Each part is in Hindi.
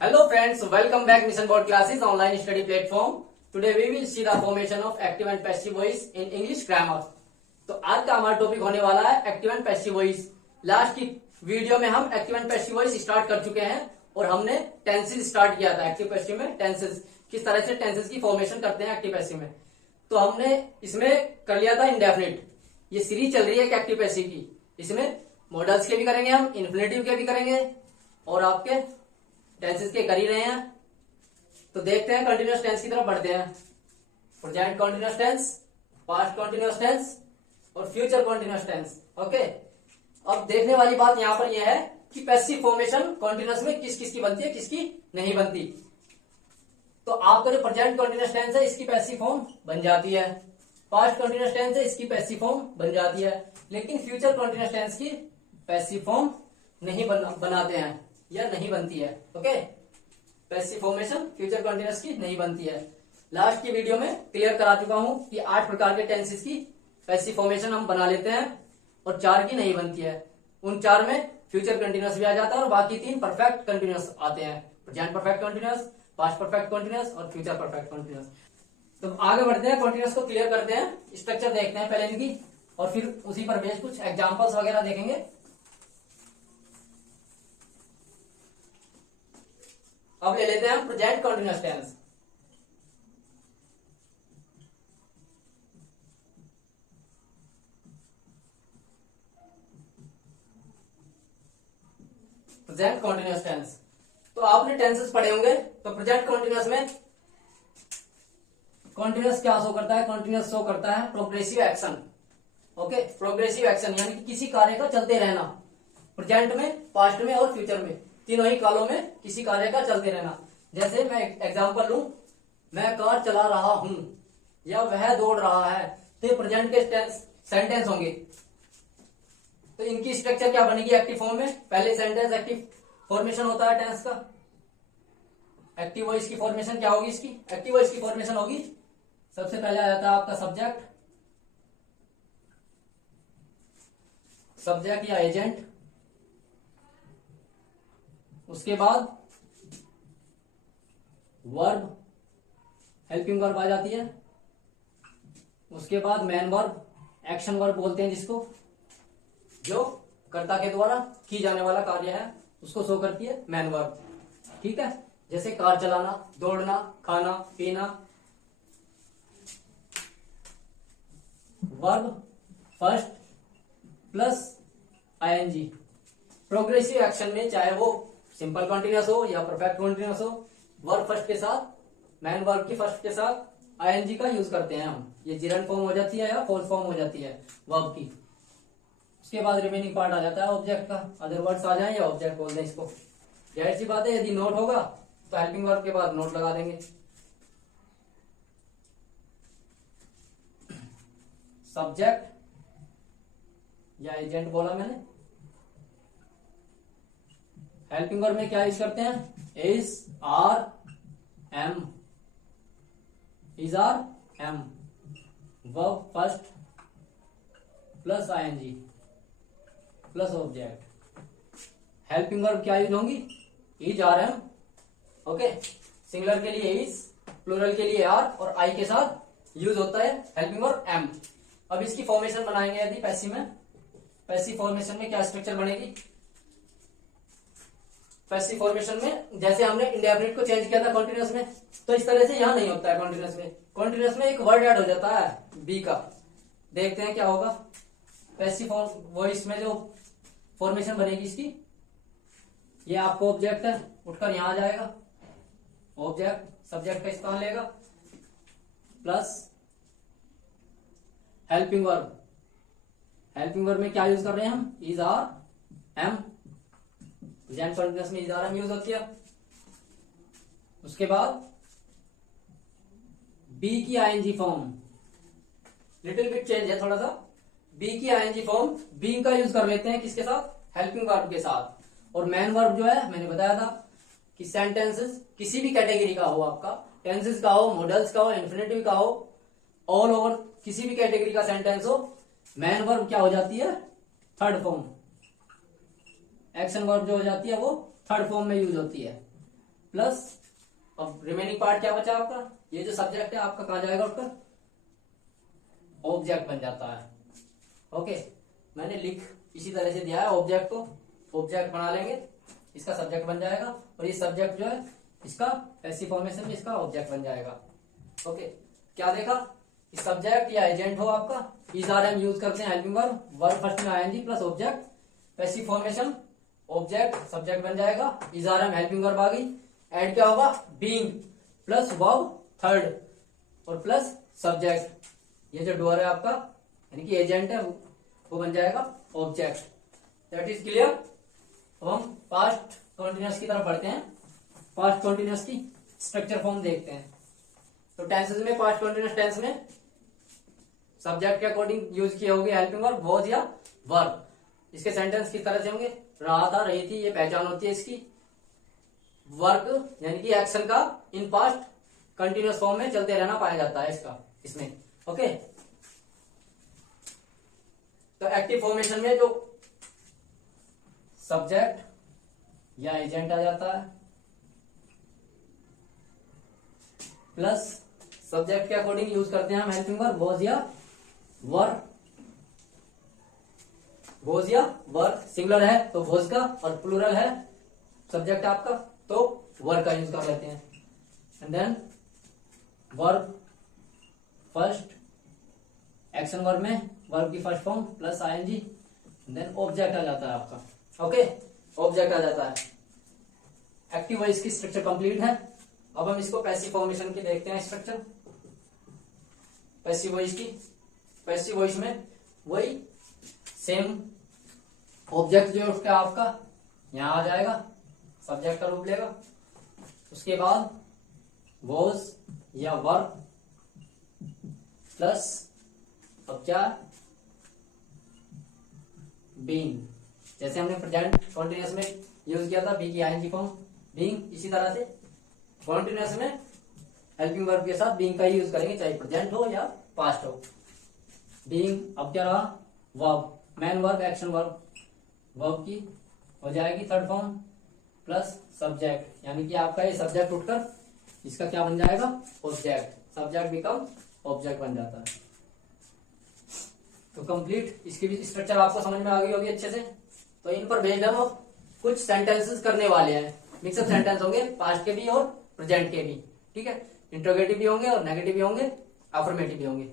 Hello friends, welcome back Mission Board Classes online study platform. Today we will see the formation of active and passive voice in English grammar. तो आज का हमारा टॉपिक होने वाला है active and passive voice. Last की वीडियो में हम active and passive voice start कर चुके हैं और हमने टेंसेस स्टार्ट किया था। एक्टिव पैसिव में टेंसेस किस तरह से टेंसेस की फॉर्मेशन करते हैं एक्टिव पैसिव में, तो हमने इसमें कर लिया था इंडेफिनिट। ये सीरीज चल रही है एक्टिव पैसिव की, इसमें मॉडल्स के भी करेंगे हम, इन्फिनेटिव के भी करेंगे और आपके टेंसेस के कर ही रहे हैं। तो देखते हैं कंटिन्यूअस टेंस की तरफ बढ़ते हैं। Present continuous tense, past continuous tense और फ्यूचर कंटिन्यूअस टेंस। ओके, अब देखने वाली बात यहां पर यह है कि पैसिव फॉर्मेशन कंटिन्यूअस में किस किस की बनती है, किसकी नहीं बनती। तो आपका जो प्रेजेंट कंटिन्यूअस टेंस है इसकी पैसिव फॉर्म बन जाती है, पास्ट कंटिन्यूअस टेंस है इसकी पैसिव फॉर्म बन जाती है, लेकिन फ्यूचर कंटिन्यूअस टेंस की पैसिव फॉर्म नहीं बनाते हैं या नहीं बनती है। Okay, passive formation future continuous की नहीं बनती है। लास्ट की वीडियो में क्लियर करा चुका हूं कि 8 प्रकार के टेंसेस की पैसिव फॉर्मेशन हम बना लेते हैं और 4 की नहीं बनती है। उन 4 में फ्यूचर कंटिन्यूअस भी आ जाता है और बाकी 3 परफेक्ट कंटिन्यूअस आते हैं, present perfect continuous, past perfect continuous और फ्यूचर परफेक्ट कंटिन्यूअस। तो आगे बढ़ते हैं, कंटिन्यूअस को क्लियर करते हैं, स्ट्रक्चर देखते हैं पहले इनकी और फिर उसी पर बेस्ड कुछ एग्जांपल्स वगैरह देखेंगे। अब ले लेते हैं हम present continuous tense. Present continuous tense, तो आपने टेंसेस पढ़े होंगे। तो प्रेजेंट कंटिन्यूअस में कंटिन्यूअस क्या शो करता है, कंटिन्यूअस शो करता है progressive action. Okay, progressive action यानी कि किसी कार्य का चलते रहना, प्रेजेंट में, पास्ट में और फ्यूचर में, तीनों ही कालों में किसी कार्य का चलते रहना। जैसे मैं एग्जांपल लूं, मैं कार चला रहा हूं या वह दौड़ रहा है, तो ये प्रेजेंट के सेंटेंस होंगे। तो इनकी स्ट्रक्चर क्या बनेगी एक्टिव फॉर्म में, पहले सेंटेंस एक्टिव फॉर्मेशन होता है टेंस का। एक्टिव वॉइस की फॉर्मेशन क्या होगी इसकी, एक्टिव वॉइस की फॉर्मेशन होगी, सबसे पहले आ जाता है आपका सब्जेक्ट, सब्जेक्ट या एजेंट, उसके बाद वर्ब, हेल्पिंग वर्ब आ जाती है, उसके बाद मेन वर्ब, एक्शन वर्ब बोलते हैं जिसको, जो कर्ता के द्वारा की जाने वाला कार्य है उसको शो करती है मेन वर्ब। ठीक है, जैसे कार चलाना, दौड़ना, खाना पीना। Verb first plus I N G. Progressive action में चाहे वो सिंपल कंटिन्यूअस हो या परफेक्ट कंटिन्यूअस हो, वर्ब फर्स्ट के साथ, मेन वर्ब की फर्स्ट के साथ आईएनजी का यूज करते हैं हम। ये जिरंड फॉर्म हो जाती है या फॉल्स फॉर्म हो जाती है वर्ब की। उसके बाद रिमेनिंग पार्ट आ जाता है ऑब्जेक्ट का, अदर वर्ड्स आ जाए या ऑब्जेक्ट बोल दें इसको। जाहिर सी बात है, यदि नोट होगा तो हेल्पिंग वर्ब के बाद नोट लगा देंगे। सब्जेक्ट या एजेंट बोला मैंने। हेल्पिंग वर्ब में क्या यूज करते हैं, is, are, am, is, are, am, verb first plus I N G plus object. Helping verb क्या यूज होंगी, is, are, am. Okay, singular के लिए इज, प्लूरल के लिए आर और आई के साथ यूज होता है हेल्पिंग वर्ब एम। अब इसकी फॉर्मेशन बनाएंगे यदि पैसिव में, पैसिव फॉर्मेशन में क्या स्ट्रक्चर बनेगी। पैसिव फॉर्मेशन में जैसे हमने इंडेफिनिट को चेंज किया था कंटिन्यूअस में, तो इस तरह से यहां नहीं होता है कंटिन्यूअस में। कंटिन्यूअस में एक वर्ड ऐड हो जाता है बी का, देखते हैं क्या होगा। पैसिव वॉइस में जो फॉर्मेशन बनेगी इसकी, ये आपको ऑब्जेक्ट है, उठकर यहां आ जाएगा, ऑब्जेक्ट सब्जेक्ट का स्थान लेगा, plus helping verb. Helping verb में क्या यूज कर रहे हैं हम, is, are, am. Present continuous में इज, आर, एम यूज होती है। उसके बाद बी की I N G form, little bit change है थोड़ा सा। बी की आईएनजी फॉर्म, बी का यूज कर लेते हैं किसके साथ, हेल्पिंग वर्ब के साथ। और मेन वर्ब जो है मैंने बताया था कि सेंटेंसेस किसी भी कैटेगरी का हो, आपका टेंसेस का हो, मॉडल्स का हो, इन्फिनेटिव का हो, ऑल ओवर किसी भी कैटेगरी का सेंटेंस हो, मेन वर्ब क्या हो जाती है, थर्ड फॉर्म। एक्शन वर्ब जो हो जाती है वो थर्ड फॉर्म में यूज होती है। प्लस, अब रिमेनिंग पार्ट क्या बचा आपका, ये जो सब्जेक्ट है आपका कहाँ जाएगा ऊपर, ऑब्जेक्ट बन जाता है। ओके, मैंने लिख इसी तरह से दिया है, ऑब्जेक्ट को ऑब्जेक्ट बना लेंगे, इसका सब्जेक्ट बन जाएगा, और ये सब्जेक्ट जो है इसका पैसिव फॉर्मेशन में इसका ऑब्जेक्ट बन जाएगा। ओके, क्या देखा, सब्जेक्ट या एजेंट हो आपका, इज आर एम यूज करते हैं हेल्पिंग वर्ब, वर्ब फर्स्ट में ING plus object, passive formation object subject बन जाएगा, is are am helping verb आ गई, एंड क्या होगा, बीइंग प्लस वर्ब थर्ड और प्लस सब्जेक्ट, ये जो डोर है आपका यानी कि एजेंट है वो बन जाएगा ऑब्जेक्ट। That is clear. अब हम पास्ट कंटिन्यूअस की तरफ बढ़ते हैं, पास्ट कंटिन्यूअस की स्ट्रक्चर फॉर्म देखते हैं। तो टेंसेस में पास्ट कंटिन्यूअस टेंस में सब्जेक्ट के अकॉर्डिंग यूज किए होंगे हेल्पिंग वर्ब, वॉज या वर्ब। इसके सेंटेंस किस तरह से होंगे, रहा था, रही थी, ये पहचान होती है इसकी। वर्क यानी कि एक्शन का इन पास्ट कंटिन्यूअस फॉर्म में चलते रहना पाया जाता है इसका इसमें। ओके, तो एक्टिव फॉर्मेशन में जो सब्जेक्ट या एजेंट आ जाता है प्लस सब्जेक्ट के अकॉर्डिंग यूज करते हैं हम हेल्पिंग वर्ब, वॉज या वर, वॉज या वर, सिंगुलर है तो वॉज का, और प्लूरल है सब्जेक्ट आपका तो वर का यूज कर लेते हैं। And then verb first, action verb में वर्ब की first form plus ING, then object आ जाता है आपका। ओके, ऑब्जेक्ट आ जाता है। एक्टिव वॉइस की स्ट्रक्चर कंप्लीट है। अब हम इसको पैसिव फॉर्मेशन की देखते हैं स्ट्रक्चर। पैसिव वॉइस की, पैसिव वॉइस में वही सेम ऑब्जेक्ट जो है उसका आपका यहां आ जाएगा, सब्जेक्ट का रूप लेगा, उसके बाद वॉज या वर्ब प्लस अब क्या बीइंग, जैसे हमने प्रेजेंट कॉन्टिन्यूअस में यूज किया था बी की आईएनजी फॉर्म बीइंग, इसी तरह से कॉन्टिन्यूअस में हेल्पिंग वर्ब के साथ बीइंग का ही यूज करेंगे, चाहे प्रेजेंट हो या पास्ट हो। बीइंग अब क्या रहा, verb, man verb, action verb, verb की हो जाएगी थर्ड फॉर्म प्लस सब्जेक्ट, यानी कि आपका ये सब्जेक्ट उठकर इसका क्या बन जाएगा, ऑब्जेक्ट, सब्जेक्ट बिकम ऑब्जेक्ट बन जाता है। तो कंप्लीट इसकी भी स्ट्रक्चर आपको समझ में आ गई होगी अच्छे से। तो इन पर बेस्ड हम कुछ सेंटेंसेस करने वाले हैं, मिक्सअप सेंटेंस होंगे, पास्ट के भी और प्रेजेंट के भी, ठीक है, इंट्रोगेटिव भी होंगे और नेगेटिव भी होंगे, अफर्मेटिव भी होंगे।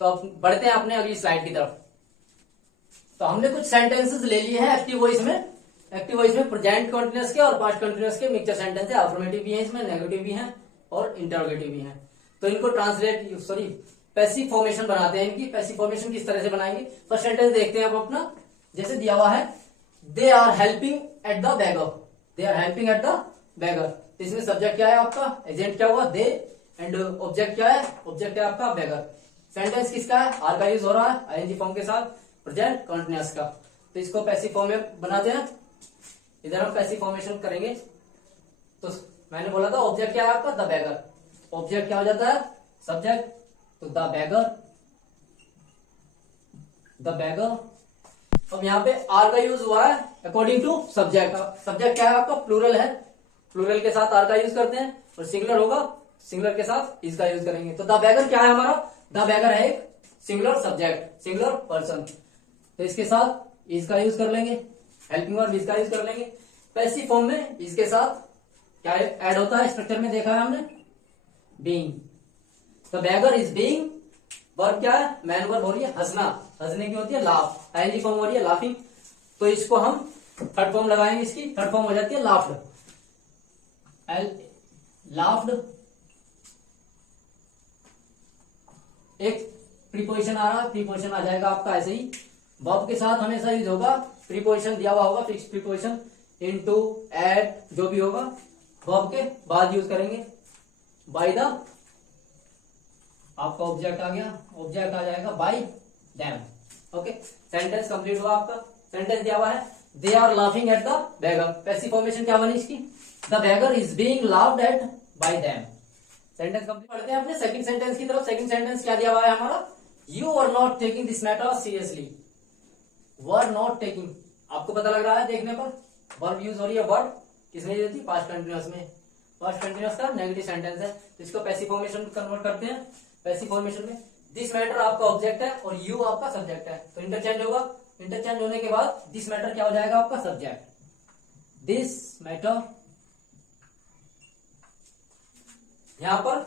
तो अब बढ़ते हैं अपने अगली स्लाइड की तरफ। तो हमने कुछ सेंटेंसेस ले लिए हैं एक्टिव वॉइस में, एक्टिव वॉइस में प्रेजेंट कंटिन्यूअस के और पास्ट कंटिन्यूअस के मिक्सचर सेंटेंस है, अफर्मेटिव भी है इसमें, नेगेटिव भी है और इंटरोगेटिव भी है। तो इनको ट्रांसलेट सॉरी पैसिव फॉर्मेशन बनाते हैं इनकी। पैसिव फॉर्मेशन किस तरह से बनाएंगे, फर्स्ट सेंटेंस देखते हैं अब अपना, जैसे दिया हुआ है they are helping at the beggar, they are helping at the beggar, तो इसमें सब्जेक्ट क्या है आपका, एजेंट क्या हुआ दे, एंड ऑब्जेक्ट क्या है, ऑब्जेक्ट है आपका बैगर। सेंटेंस किसका है, आर का यूज हो रहा है आईएनजी फॉर्म के साथ, प्रेजेंट कंटिन्यूअस का। तो इसको पैसिव फॉर्म में बनाते हैं, इधर हम पैसिव फॉर्मेशन करेंगे। तो मैंने बोला था ऑब्जेक्ट क्या है आपका, द बैगर, ऑब्जेक्ट क्या हो जाता है, सब्जेक्ट, तो द बैगर, द बैगर। अब यहाँ पे आर का यूज हुआ है अकॉर्डिंग टू सब्जेक्ट, सब्जेक्ट क्या है आपका, प्लूरल है, प्लूरल के साथ आर का यूज करते हैं, और सिंगुलर होगा सिंगुलर के साथ इसका यूज करेंगे। तो द बैगर क्या है हमारा, द बैगर है एक सिंगुलर सब्जेक्ट, सिंगुलर पर्सन, तो इसके साथ इसका यूज कर लेंगे, हेल्पिंग वर्ब इसका यूज कर लेंगे। पैसिव फॉर्म में इसके साथ क्या ऐड होता है, स्ट्रक्चर में देखा है हमने, बीइंग, तो बैगर इज बीइंग, वर्ब क्या है, मैन वर्ब हो रही है हंसना, हंसने की होती है लाफ, आईएनजी फॉर्म हो रही है लाफिंग, तो इसको हम थर्ड फॉर्म लगाएंगे, इसकी थर्ड फॉर्म हो जाती है लाफ्ड, लाफ्ड। एक प्रीपोजिशन आ रहा है, प्रीपोजिशन आ जाएगा आपका ऐसे ही, वर्ब के साथ हमेशा यूज होगा, प्रीपोजिशन दिया हुआ होगा, फिक्स प्रीपोजिशन, इनटू, एट, जो भी होगा वर्ब के बाद यूज करेंगे। बाय द, आपका ऑब्जेक्ट आ गया, ऑब्जेक्ट आ जाएगा by them. Okay, sentence complete हुआ आपका। सेंटेंस दिया हुआ है they are laughing at the beggar, passive formation क्या बनी इसकी, the beggar is being laughed at by them. Sentence complete. पढ़ते हैं अपने सेकंड सेंटेंस की तरफ। सेकंड सेंटेंस क्या दिया हुआ है हमारा, you are not taking this matter seriously, were not taking, आपको पता लग रहा है देखने पर, वर्ब यूज हो रही है, वर्ब किसमें यूज होती है, पास्ट कंटिन्यूअस में, पास्ट कंटिन्यूअस का नेगेटिव सेंटेंस है, तो इसको पैसिव फॉर्मेशन में कन्वर्ट करते हैं। पैसिव फॉर्मेशन में दिस मैटर आपका ऑब्जेक्ट है और यू आपका सब्जेक्ट है, तो इंटरचेंज होगा। इंटरचेंज होने के बाद दिस मैटर क्या हो जाएगा आपका सब्जेक्ट। दिस मैटर, यहां पर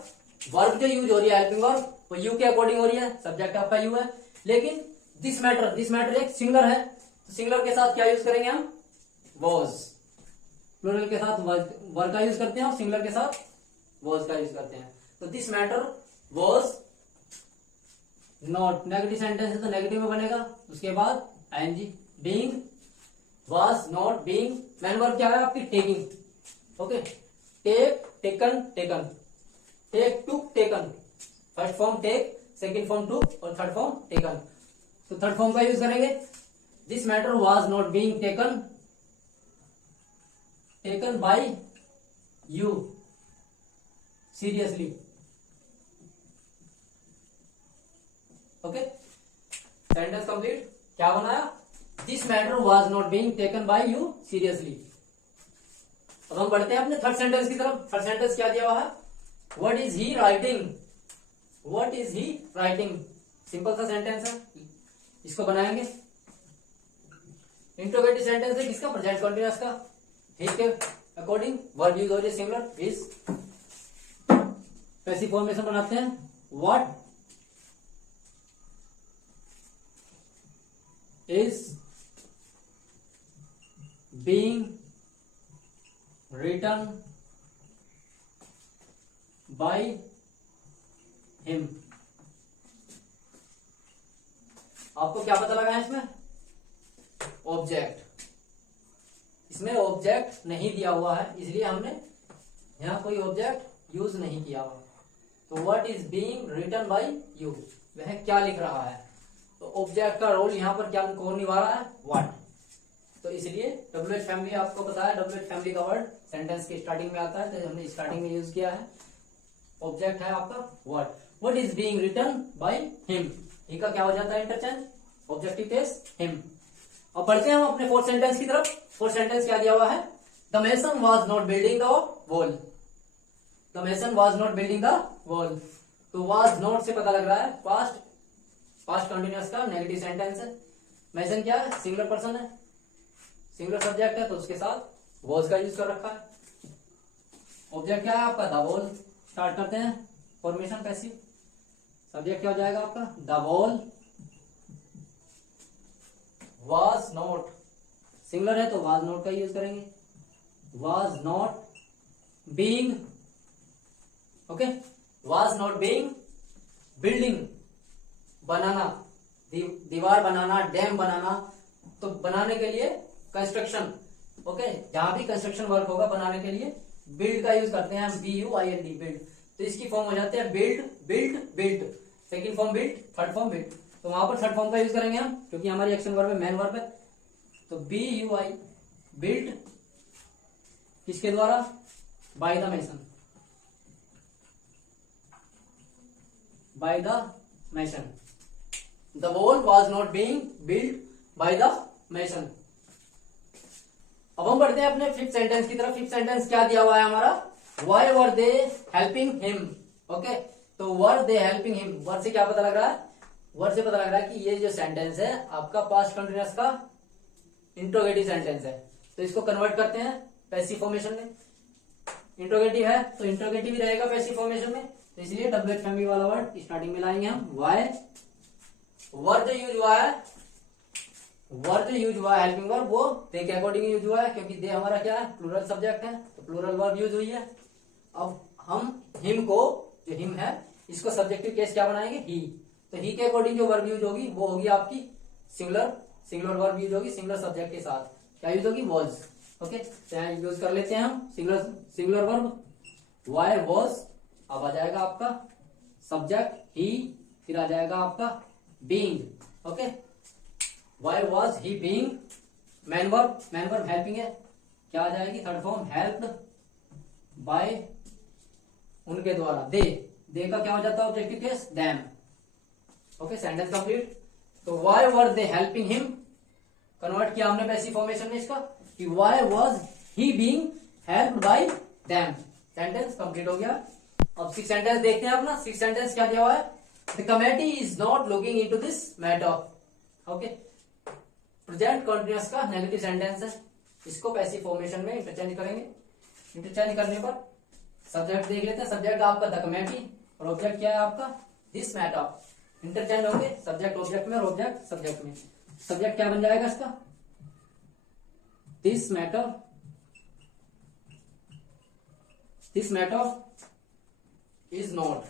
वर्ब जो यूज हो रही है हेल्पिंग वर्ब वो यू के अकॉर्डिंग हो रही है, सब्जेक्ट आपका यू है। लेकिन दिस मैटर एक सिंगुलर है, तो सिंगुलर के साथ क्या यूज करेंगे हम, वॉज। प्लूरल के साथ वर का यूज करते हैं और सिंगुलर के साथ वॉज का यूज करते हैं। तो this matter was not, negative sentence है तो नेगेटिव में बनेगा। उसके बाद ING, being, was not, being. Main verb क्या है आपकी, taking. Okay, take, taken, taken, take, took, taken. First form take, second form took और थर्ड फॉर्म टेकन। तो थर्ड फॉर्म का यूज करेंगे। This matter was not being taken, taken by you seriously. Okay, sentence complete. क्या बनाया, this matter was not being taken by you seriously. अब हम बढ़ते हैं अपने थर्ड सेंटेंस की तरफ। थर्ड सेंटेंस क्या दिया हुआ है, what is he writing, what is he writing. Simple सा सेंटेंस है, इसको बनाएंगे। इंट्रोगेटिव सेंटेंस है किसका, प्रेजेंट कंटीन्यूअस का। ही के अकॉर्डिंग वर्ब यूज हो रही है सिंगुलर, इज। पैसिव फॉर्मेशन बनाते हैं, what is being written by him. आपको क्या पता लगा है इसमें, ऑब्जेक्ट। इसमें ऑब्जेक्ट नहीं दिया हुआ है, इसलिए हमने यहां कोई ऑब्जेक्ट यूज नहीं किया हुआ। तो what is being written by you, वह क्या लिख रहा है। तो ऑब्जेक्ट का रोल यहां पर क्या कौन निभा रहा है, व्हाट। तो इसलिए डब्ल्यूएच फैमिली आपको पता है, डब्ल्यूएच फैमिली का वर्ड सेंटेंस के स्टार्टिंग में आता है, तो हमने स्टार्टिंग में यूज किया है। ऑब्जेक्ट है आपका what, what is being written by him. He का क्या हो जाता है इंटरचेंज, ऑब्जेक्टिव केस हिम। अब बढ़ते हैं हम अपने फोर्थ सेंटेंस की तरफ। फोर्थ सेंटेंस क्या दिया हुआ है, the mason was not building the wall, the mason was not building the wall. तो वाज नॉट से पता लग रहा है पास्ट कंटिन्यूअस का नेगेटिव सेंटेंस है। मेसन क्या है, सिंगुलर पर्सन है, सिंगुलर सब्जेक्ट है, तो उसके साथ वॉज का यूज कर रखा है। ऑब्जेक्ट क्या है आपका, द वॉल। स्टार्ट करते हैं फॉर्मेशन पैसिव। सब्जेक्ट क्या हो जाएगा आपका, the wall was not, singular है तो वाज नॉट का यूज करेंगे, was not being. Okay, was not being building, बनाना, दीवार बनाना, डैम बनाना। तो बनाने के लिए कंस्ट्रक्शन। ओके, जहां भी कंस्ट्रक्शन वर्क होगा बनाने के लिए बिल्ड का यूज करते हैं हम, BUILD, बिल्ड। तो इसकी फॉर्म हो जाते हैं build, build, build. Second form build, third form build. तो वहां पर थर्ड फॉर्म का यूज करेंगे हम, क्योंकि हमारी एक्शन वर्ब है, मेन वर्ब है। तो BUI, बिल्ड, किसके द्वारा, by the mason, by the mason. The wall was not being build by the mason. अब हम बढ़ते हैं अपने फिफ्थ सेंटेंस की तरफ। फिफ्थ सेंटेंस क्या दिया हुआ है हमारा, why were they helping him. Okay, तो वर दे हेल्पिंग हिम, वर्ड से क्या पता लग रहा है, वर्ड से पता लग रहा है कि ये जो सेंटेंस है आपका पास्ट कंटिन्यूअस का इंट्रोगेटिव सेंटेंस है। तो इसको कन्वर्ट करते हैं पैसिव फॉर्मेशन में। इंट्रोगेटिव है तो इंट्रोगेटिव ही रहेगा पैसिव फॉर्मेशन में, तो इसलिए डब्ल्यूएच फैमिली वाला वर्ड स्टार्टिंग में लाएंगे हम। व्हाई, वर्ड जो यूज हुआ है, वर्ड जो यूज हुआ है हेल्पिंग वर्ब, वो दे के अकॉर्डिंग यूज हुआ है, क्योंकि दे हमारा क्या है, प्लूरल सब्जेक्ट है, तो प्लूरल वर्ब यूज हुई है। अब हम हिम को, जो हिम है, इसको सब्जेक्टिव केस क्या बनाएंगे, ही। तो ही के अकॉर्डिंग जो वर्ब यूज होगी वो होगी आपकी सिंगुलर वर्ब यूज होगी, सिंगुलर सब्जेक्ट के साथ क्या यूज होगी, वॉज। ओके, यूज कर लेते हैं हम सिंगुलर वर्ब, व्हाई वॉज। अब आ जाएगा आपका सब्जेक्ट ही, फिर आ जाएगा आपका being. Okay, why was he being, main verb helping है, क्या आ जाएगी थर्ड फॉर्म, हेल्प्ड बाय, उनके द्वारा, दे का क्या हो जाता है objective case, them. Okay, sentence complete. तो why were they helping him, convert किया हमने पैसिव फॉर्मेशन में इसका, कि why was he being helped by them. Sentence complete हो गया। अब 6 सेंटेंस देखते हैं अपना। 6 सेंटेंस क्या दिया हुआ है? The committee is not looking into this matter. Okay, present continuous का नेगेटिव सेंटेंस है, इसको पैसिव फॉर्मेशन में इंटरचेंज करेंगे। इंटरचेंज करने पर सब्जेक्ट देख लेते हैं। सब्जेक्ट आपका द कमेटी और ऑब्जेक्ट क्या है आपका? This matter. इंटरचेंज होंगे सब्जेक्ट ऑब्जेक्ट में और ऑब्जेक्ट सब्जेक्ट में। सब्जेक्ट क्या बन जाएगा इसका? This matter, this matter is not.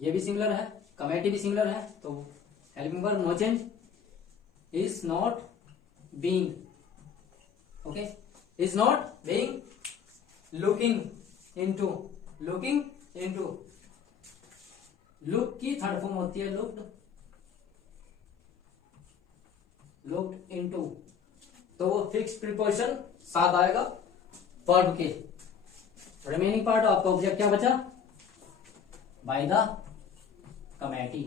ये भी सिमिलर है, कमेटी भी सिमिलर है, तो helping verb no change, is not being. Okay, is not being looking into, looking into. Look की थर्ड फॉर्म होती है लुक्ड, लुक्ड इनटू, तो वो फिक्स प्रीपोजिशन साथ आएगा वर्ब के। रिमेनिंग पार्ट आपका ऑब्जेक्ट क्या बचा? By the committee.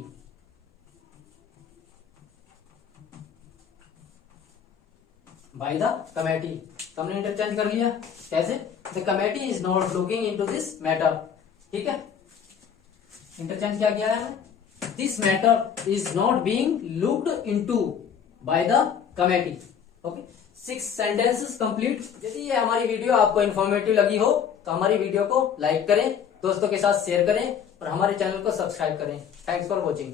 By the committee तो हमने इंटरचेंज कर लिया। कैसे? The committee is not looking into this matter. ठीक है, इंटरचेंज क्या किया है? This matter is not being looked into by the committee. Okay, 6 sentences complete. यदि ये हमारी वीडियो आपको इन्फॉर्मेटिव लगी हो तो हमारी वीडियो को लाइक करें, दोस्तों के साथ शेयर करें और हमारे चैनल को सब्सक्राइब करें। Thanks for watching.